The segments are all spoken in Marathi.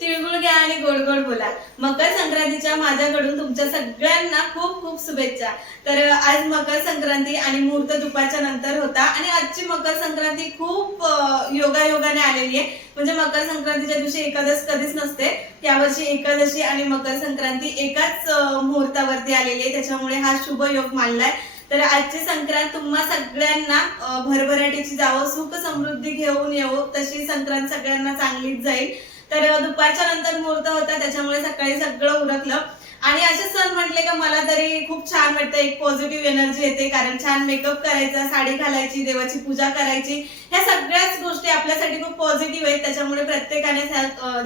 तिळगुळ घ्या आणि गोड गोड बोला। मकर संक्रांतीच्या माझ्याकडून तुमच्या सगळ्यांना खूप खूप शुभेच्छा। तर आज मकर संक्रांती आणि मुहूर्त दुपारच्या नंतर होता आणि आजची मकर संक्रांती खूप योगायोगाने आलेली आहे। म्हणजे मकर संक्रांतीच्या दिवशी एकादश कधीच नसते, यावर्षी एकादशी आणि मकर संक्रांती एकाच मुहूर्तावरती आलेली आहे, त्याच्यामुळे हा शुभ योग मानलाय। तर आजची संक्रांत तुम्हा सगळ्यांना भरभराटीची जावो, सुख समृद्धी घेऊन येवो, तशी संक्रांत सगळ्यांना चांगलीच जाईल। तर दुपारच्या नंतर मुहूर्त होता, त्याच्यामुळे सकाळी सगळं उरकलं आणि असे सण म्हटले का मला तरी खूप छान वाटतं, एक पॉझिटिव्ह एनर्जी येते। कारण छान मेकअप करायचा, साडी घालायची, देवाची पूजा करायची, ह्या सगळ्याच गोष्टी आपल्यासाठी खूप पॉझिटिव्ह आहेत। त्याच्यामुळे प्रत्येकाने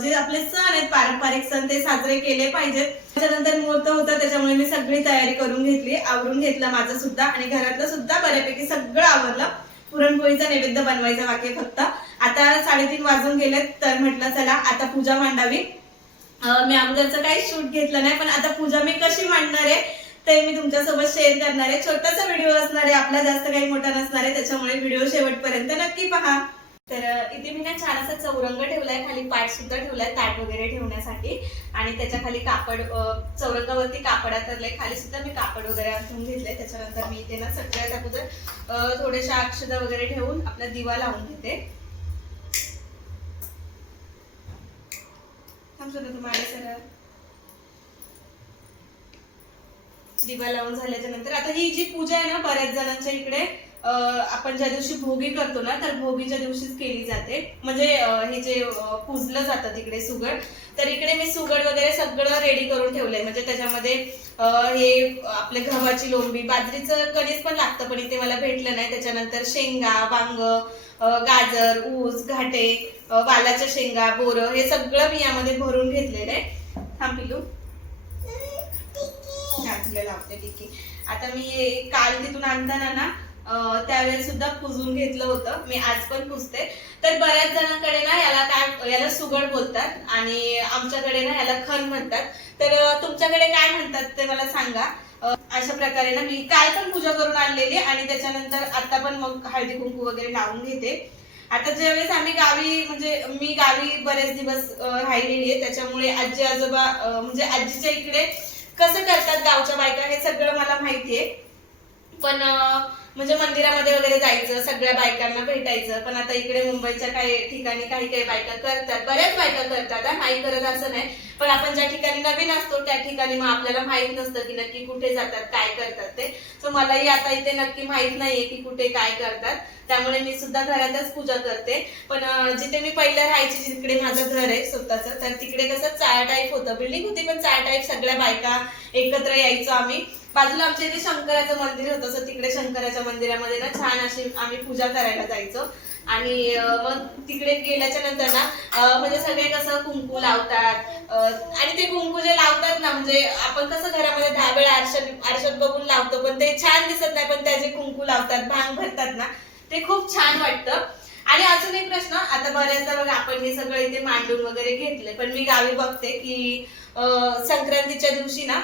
जे आपले सण आहेत, पारंपरिक सण, ते साजरे केले पाहिजेत। त्याच्यानंतर मुहूर्त होता, त्याच्यामुळे मी सगळी तयारी करून घेतली, आवरून घेतलं माझं सुद्धा आणि घरातलं सुद्धा बऱ्यापैकी सगळं आवरलं। पुरणपोळीचा नैवेद्य बनवायचा बाकी फक्त। आता 3:30 वाजून गेलेत, तर म्हटलं चला आता पूजा मांडावी। मी अगोदरचं काही शूट घेतलं नाही, पण आता पूजा मी कशी मांडणार आहे ते मी तुमच्यासोबत शेअर करणार आहे। छोटासा व्हिडिओ असणार आहे आपला, जास्त काही मोठा नसणार आहे, त्याच्यामुळे व्हिडिओ शेवटपर्यंत नक्की पहा। तर इथे मी ना छान असा चौरंग ठेवलाय, खाली पाट सुद्धा ठेवलाय ताट वगैरे ठेवण्यासाठी आणि त्याच्या खाली कापड, चौरंगावरती कापड अंतरलंय, खाली सुद्धा मी कापड वगैरे अंतरून घेतलंय। त्याच्यानंतर मी इथे ना सगळ्यात अगोदर थोड्याशा अक्षता वगैरे ठेवून आपला दिवा लावून घेते। दिवा लावून झाल्याच्या नंतर आता ही जी पूजा आहे ना, बऱ्याच जणांच्या इकडे आपण ज्या दिवशी भोगी करतो ना, तर भोगीच्या दिवशीच केली जाते। म्हणजे हे जे पूजलं जातं तिकडे सुगड, तर इकडे मी सुगड वगैरे सगळं रेडी करून ठेवलंय। म्हणजे त्याच्यामध्ये हे आपले गव्हाची लोंबी, बाजरीचं कणीस पण लागतं, पण इथे मला भेटलं नाही। त्याच्यानंतर शेंगा, वांग, गाजर, ऊस, घाटे, वालाच्या शेंगा, बोरं, हे सगळं मी यामध्ये भरून घेतलेलं आहे। थांब पिलू, तुला लावते टिकी। आता मी काल तिथून आणताना ना त्यावेळेस सुद्धा पुजून घेतलं होतं, मी आज पण पुजते। तर बऱ्याच जणांकडे ना याला सुगड बोलतात आणि आमच्याकडे ना याला खण म्हणतात। तर तुमच्याकडे काय म्हणतात ते मला सांगा। अशा प्रकारे ना मी काल पण पूजा करून आणलेली आणि त्याच्यानंतर आता पण मग हळदी कुंकू वगैरे लावून घेते। आता ज्यावेळेस आम्ही गावी, म्हणजे मी गावी बरेच दिवस राहिलेली आहे, त्याच्यामुळे आजी आजोबा म्हणजे आजीच्या इकडे कसं करतात गावच्या बायका हे सगळं मला माहितीये। पण म्हणजे मंदिरामध्ये वगैरे जायचं, सगळ्या बायकांना भेटायचं। पण आता इकडे मुंबईच्या काही ठिकाणी काही बायका करतात, बऱ्याच बायका करतात, नाही करत असं नाही, पण आपण ज्या ठिकाणी नवीन असतो त्या ठिकाणी मग आपल्याला माहित नसतं की नक्की कुठे जातात, काय करतात ते। सो मलाही आता इथे नक्की माहित नाहीये की कुठे काय करतात, त्यामुळे मी सुद्धा घरातच पूजा करते। पण जिथे मी पहिलं राहायची, जिकडे माझं घर आहे स्वतःचं, तर तिकडे कसं चाळ टाईप होतं, बिल्डिंग होती पण चाळ टाईप, सगळ्या बायका एकत्र यायचो आम्ही। बाजूला आमच्या इथे शंकराचं मंदिर होतं, सो तिकडे शंकराच्या मंदिरामध्ये ना छान अशी आम्ही पूजा करायला जायचो। आणि मग तिकडे गेल्याच्या नंतर ना म्हणजे सगळे कसं कुंकू लावतात आणि ते कुंकू जे लावतात ना, म्हणजे आपण कसं घरामध्ये 10 वेळा आरशात बघून लावतो, पण ते छान दिसत नाही, पण त्याचे कुंकू लावतात, भांग भरतात ना, ते खूप छान वाटतं। आणि अजून एक प्रश्न, आता बऱ्याचदा बघा आपण हे सगळं इथे मांडून वगैरे घेतले, पण मी गावी बघते की संक्रांतीच्या दिवशी ना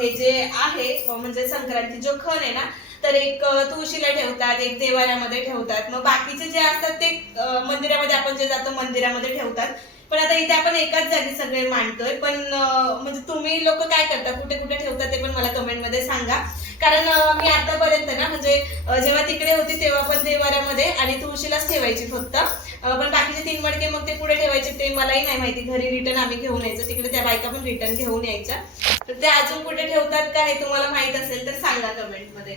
हे जे आहे म्हणजे संक्रांती जो खण आहे ना, तर एक तुळशीला ठेवतात, एक देवाऱ्यामध्ये ठेवतात, मग बाकीचे जे असतात ते मंदिरामध्ये, आपण जे जातो मंदिरामध्ये ठेवतात। पण आता इथे आपण एकाच जागी सगळे मांडतोय, पण म्हणजे तुम्ही लोक काय करता, कुठे कुठे ठेवतात ते पण मला कमेंट मध्ये सांगा। कारण मी आतापर्यंत ना म्हणजे जेव्हा तिकडे होती तेव्हा पण देवाऱ्यामध्ये आणि तुळशीलाच ठेवायची फक्त, पण बाकीचे 3 मडके मग ते पुढे ठेवायचे, ते मलाही नाही माहिती, घरी रिटर्न आम्ही घेऊन यायचं, तिकडे त्या बायका पण रिटर्न घेऊन यायच्या। तर ते अजून कुठे ठेवतात का हे तुम्हाला माहित असेल तर सांगा कमेंट मध्ये।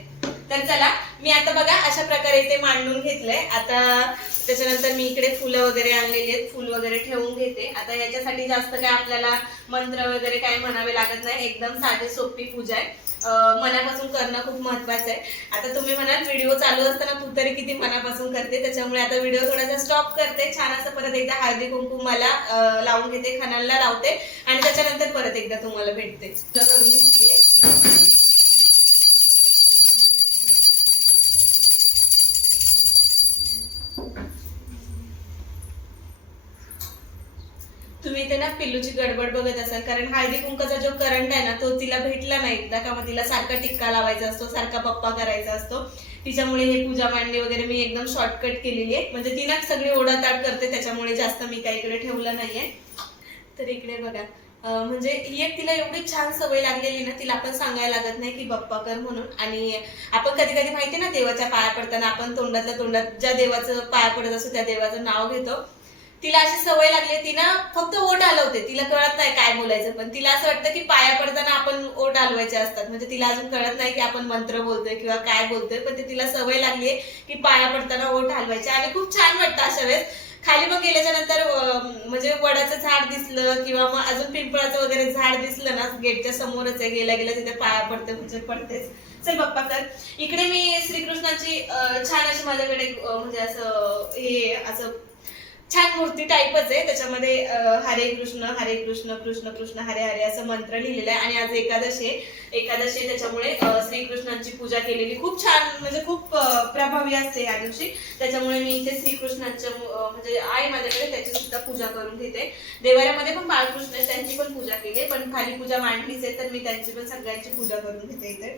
तर चला, मी आता बघा अशा प्रकारे ते मांडून घेतलंय। आता त्याच्यानंतर मी इकडे फुलं वगैरे आणलेली आहेत, फुल वगैरे ठेवून घेते। आता याच्यासाठी जास्त काय आपल्याला मंत्र वगैरे काय म्हणावे लागत नाही, एकदम साधी सोपी पूजा आहे, मनापासून करणं खूप महत्वाचं आहे। आता तुम्ही म्हणाल व्हिडिओ चालू असताना तू तरी किती मनापासून करते, त्याच्यामुळे आता व्हिडिओ थोडासा स्टॉप करते, छान असं परत एकदा हळदी कुंकू मला लावून घेते, खणाला लावते आणि त्याच्यानंतर परत एकदा तुम्हाला भेटते। करून घेतलीये। तुम्ही इथे ना पिल्लूची गडबड बघत असाल, कारण हळदी कुंकाचा जो करंट आहे ना तो तिला भेटला नाही एकदा का, मग तिला सारखा टिक्का लावायचा असतो, सारखा पप्पा करायचा असतो, तिच्यामुळे हे पूजा मांडणी वगैरे मी एकदम शॉर्टकट केलेली आहे। म्हणजे ती ना सगळी ओढाताड करते, त्याच्यामुळे जास्त मी काही इकडे ठेवलं नाहीये। तर इकडे बघा म्हणजे ही एक तिला एवढी छान सवय लागलेली ना, तिला आपण सांगायला लागत नाही की बाप्पा कर म्हणून. आणि आपण कधी कधी माहिती ना देवाच्या पाया पडताना आपण तोंडातल्या तोंडात ज्या देवाचं पाया पडत असतो त्या देवाचं नाव घेतो. तिला अशी सवय लागली, ती ना फक्त ओठ हलवते, तिला कळत नाही काय बोलायचं, पण तिला असं वाटतं की पाया पडताना आपण ओठ हलवायचे असतात. म्हणजे तिला अजून कळत नाही की आपण मंत्र बोलतोय किंवा काय बोलतोय, पण ते तिला सवय लागलीये की पाया पडताना ओठ हलवायचे. आणि खूप छान वाटतं अशा वेळेस. खाली मग गेल्याच्या नंतर म्हणजे वडाचं झाड दिसलं किंवा मग अजून पिंपळाचं वगैरे झाड दिसलं ना, गेटच्या समोरच आहे, गेल्या गेल्या तिथे पाया पडते म्हणजे पडतेच. चल बाप्पा कर. इकडे मी श्रीकृष्णाची छान अशी माझ्याकडे म्हणजे असं हे असं छान मूर्ती टाईपच आहे. त्याच्यामध्ये हरे कृष्ण कृष्ण कृष्ण हरे हरे असं मंत्र लिहिलेलं आहे. आणि आज एकादशी आहे त्याच्यामुळे श्रीकृष्णांची पूजा केलेली खूप छान म्हणजे खूप प्रभावी असते या दिवशी. त्याच्यामुळे मी इथे श्रीकृष्णांच्या म्हणजे आहे माझ्याकडे, त्याची सुद्धा पूजा करून घेते. देवाऱ्यामध्ये पण बाळकृष्ण आहे, त्यांची पण पूजा केली, पण खाली पूजा मांडलीच आहे, तर मी त्यांची पण सगळ्यांची पूजा करून घेते इथे.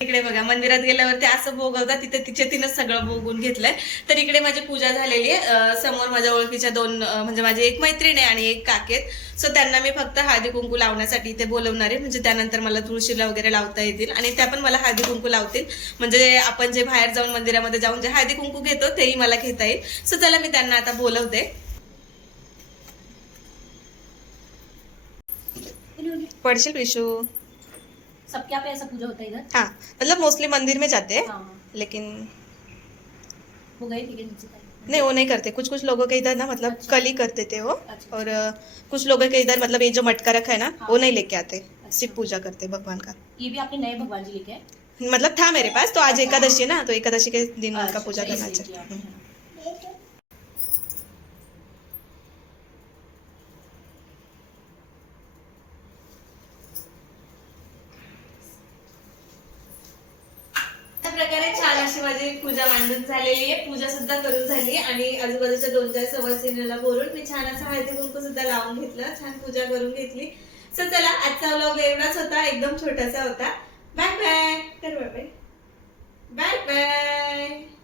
इकडे बघा मंदिरात गेल्यावरती असं भोगवतात, तिथे तिनं सगळं भोगून घेतलंय. तर इकडे माझी पूजा झालेली आहे. समोर माझ्या ओळखीच्या दोन म्हणजे माझी एक मैत्रीण आहे आणि एक काकेत. सो त्यांना मी फक्त हळदी कुंकू लावण्यासाठी इथे बोलवणार आहे. म्हणजे त्यानंतर मला तुळशीला वगैरे लावता येतील आणि त्या पण मला हळदी कुंकू लावतील. म्हणजे आपण जे बाहेर जाऊन मंदिरामध्ये जाऊन जे हळदी कुंकू घेतो तेही मला घेता येईल. सो चला मी त्यांना आता बोलवते. पडशील विशू. सबके यहाँ पे ऐसा पूजा होता है इधर? हाँ मतलब मोस्टली मंदिर में जाते हैं, हाँ। लेकिन वो गए थे नीचे? नहीं वो नहीं करते. कुछ कुछ लोगों के इधर ना मतलब अच्छा। कल ही करते थे वो. अच्छा। और कुछ लोगों के इधर मतलब ये जो मटका रखा है ना हाँ। वो नहीं लेके आते, अच्छा। सिर्फ पूजा करते भगवान का. ये भी आपने नए भगवान जी लेके आए? मतलब था मेरे पास, तो आज एकादशी है ना, तो एकादशी के दिन उनका अच्छा, पूजा करना इसलिए किया चाहिए. आपने। अशा प्रकारे छान अशी माझी पूजा मांडून झालेली आहे. पूजा सुद्धा करून झाली आणि आजूबाजूच्या 2-4 सवासिनीला बोलून मी छान असं हळदी कुंकू सुद्धा लावून घेतलं, छान पूजा करून घेतली. सो चला आजचा व्लॉग एवढाच होता, एकदम छोटासा होता. बाय बाय कर बाय बाय बाय.